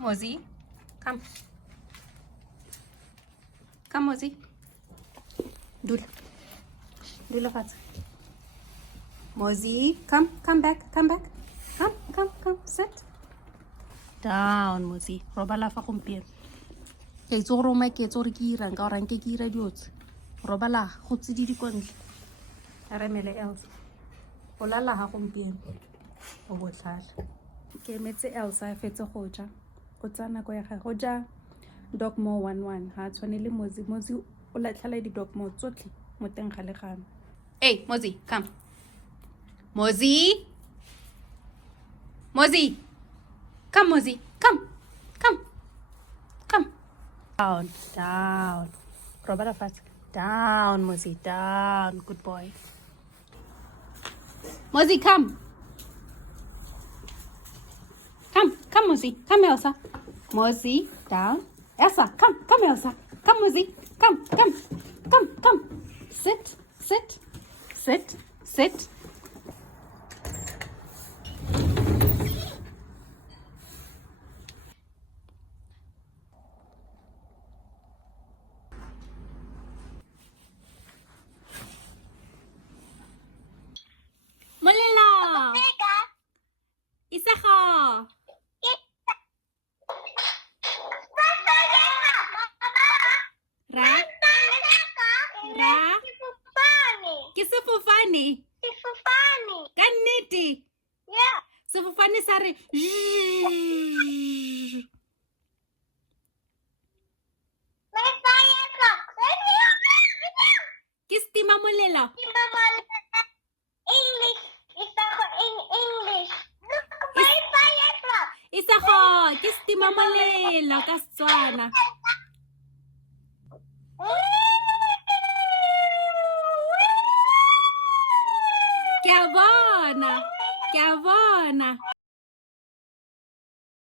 Mozi, come. Come, Mozi. Dula. Dula fatshe. Mozi, come back, come back. Come, sit. Down, Mozi. Robala fa gompieno. Ke itse gore o maketse gore ke irang ka orang ke ira diotse. Robala go tsididi kwa ntle. A remele Elsa. O lala ha gompieno. O botlhale. Ke emetse Elsa a fetse go ja. O tsaya nako ya gagwe go ja Dogmo 11 ha tshwane le Mozi. Mozi o latlhela di Dogmo tsotlhe mo teng ga legano. Hey, Mozi, come. Mozi. Mozi. Come, Mozi. Come. Down. Robala fast. Down, Mozi. Down. Good boy. Mozi, come. Come, Mozi. Come, Elsa. Mozi, down. Elsa, come, Elsa. Come, Mozi. Come. Sit. Morwalela. Isago. Ra. Ke sefofane. Ka nnete. Sefofane sa re. Ke stima molelo. Isago, ke stima molelo ka Setswana. Ke a bona.